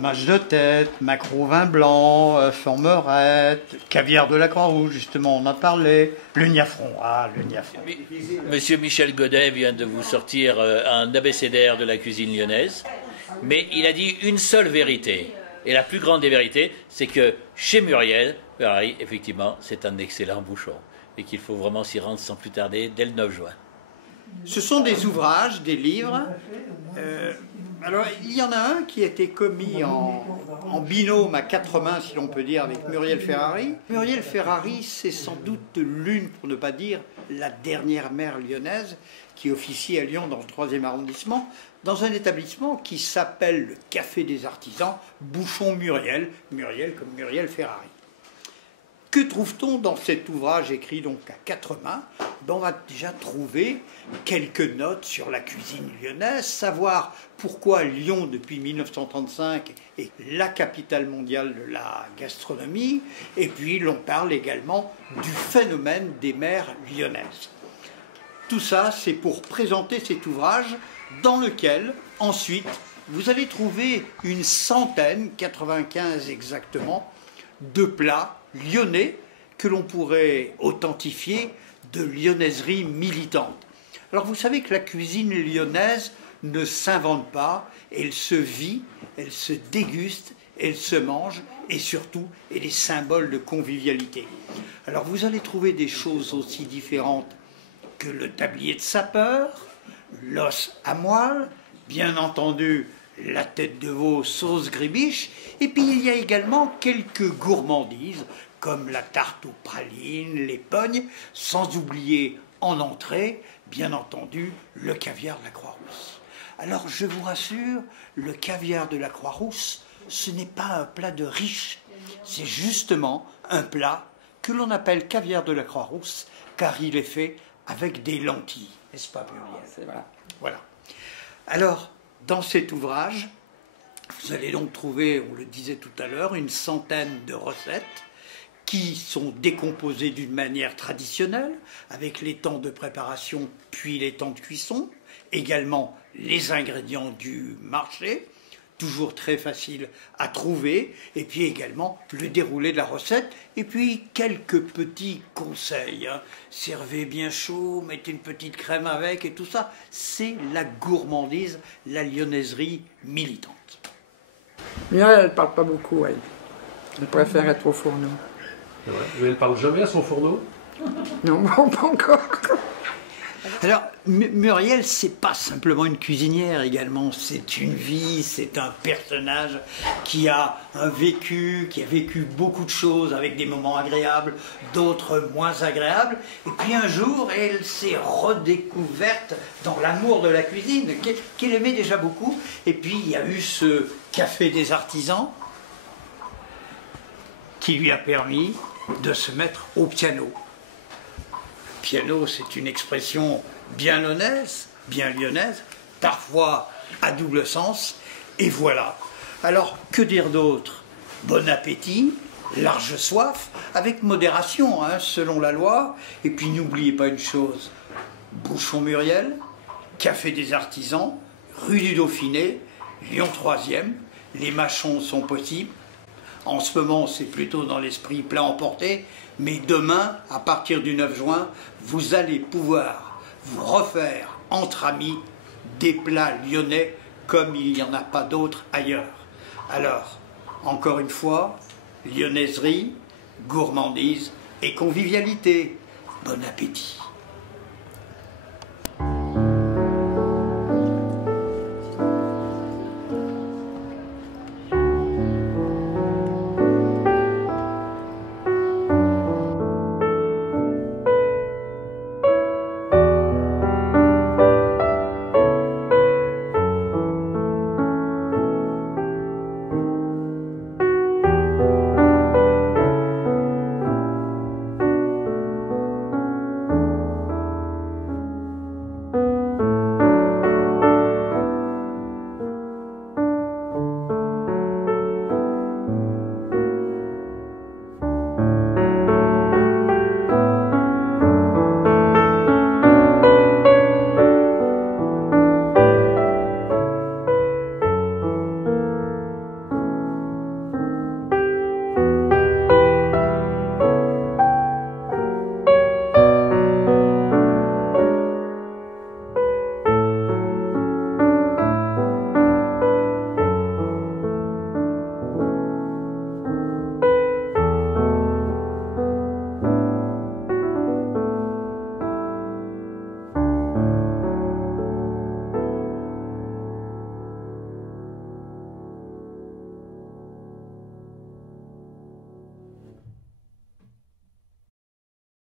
fromage de tête, maquereau vin blanc, formerette, caviar de la Croix-Rouge, justement, on en a parlé, le niafron, le niafron. Monsieur Michel Godet vient de vous sortir un abécédaire de la cuisine lyonnaise, mais il a dit une seule vérité. Et la plus grande des vérités, c'est que chez Muriel Ferrari, effectivement, c'est un excellent bouchon. Et qu'il faut vraiment s'y rendre sans plus tarder dès le 9 juin. Ce sont des ouvrages, des livres. Alors, il y en a un qui a été commis en binôme à quatre mains, si l'on peut dire, avec Muriel Ferrari. Muriel Ferrari, c'est sans doute l'une, pour ne pas dire la dernière mère lyonnaise, qui officie à Lyon dans le 3e arrondissement, dans un établissement qui s'appelle le Café des Artisans, Bouchon Muriel, Muriel comme Muriel Ferrari. Que trouve-t-on dans cet ouvrage écrit donc à quatre mains? On va déjà trouver quelques notes sur la cuisine lyonnaise, savoir pourquoi Lyon, depuis 1935, est la capitale mondiale de la gastronomie, et puis l'on parle également du phénomène des mères lyonnaises. Tout ça, c'est pour présenter cet ouvrage dans lequel, ensuite, vous allez trouver une centaine, 95 exactement, de plats lyonnais que l'on pourrait authentifier de lyonnaiserie militante. Alors vous savez que la cuisine lyonnaise ne s'invente pas, elle se vit, elle se déguste, elle se mange et surtout elle est symbole de convivialité. Alors vous allez trouver des choses aussi différentes que le tablier de sapeur, l'os à moelle, bien entendu la tête de veau sauce grébiche, et puis il y a également quelques gourmandises comme la tarte aux pralines, les pognes, sans oublier en entrée, bien entendu, le caviar de la Croix-Rousse. Alors je vous rassure, le caviar de la Croix-Rousse, ce n'est pas un plat de riche, c'est justement un plat que l'on appelle caviar de la Croix-Rousse, car il est fait avec des lentilles, n'est-ce pas Muriel? C'est vrai. Voilà. Alors, dans cet ouvrage, vous allez donc trouver, on le disait tout à l'heure, une centaine de recettes qui sont décomposées d'une manière traditionnelle, avec les temps de préparation puis les temps de cuisson, également les ingrédients du marché, toujours très facile à trouver, et puis également le déroulé de la recette, et puis quelques petits conseils. Servez bien chaud, mettez une petite crème avec, et tout ça, c'est la gourmandise, la lyonnaiserie militante. Muriel, elle ne parle pas beaucoup, elle. Elle préfère être au fourneau. C'est vrai. Mais elle parle jamais à son fourneau? Non, bon, pas encore. Alors, Muriel, c'est pas simplement une cuisinière également, c'est une vie, c'est un personnage qui a vécu beaucoup de choses avec des moments agréables, d'autres moins agréables. Et puis un jour, elle s'est redécouverte dans l'amour de la cuisine, qu'elle aimait déjà beaucoup. Et puis il y a eu ce Café des Artisans qui lui a permis de se mettre au piano. Piano, c'est une expression bien lyonnaise, parfois à double sens, et voilà. Alors, que dire d'autre? Bon appétit, large soif, avec modération, selon la loi, et puis n'oubliez pas une chose, Bouchon Muriel, Café des Artisans, rue du Dauphiné, Lyon 3e, les mâchons sont possibles. En ce moment, c'est plutôt dans l'esprit plat emporté, mais demain, à partir du 9 juin, vous allez pouvoir vous refaire entre amis des plats lyonnais comme il n'y en a pas d'autres ailleurs. Alors, encore une fois, lyonnaiserie, gourmandise et convivialité. Bon appétit!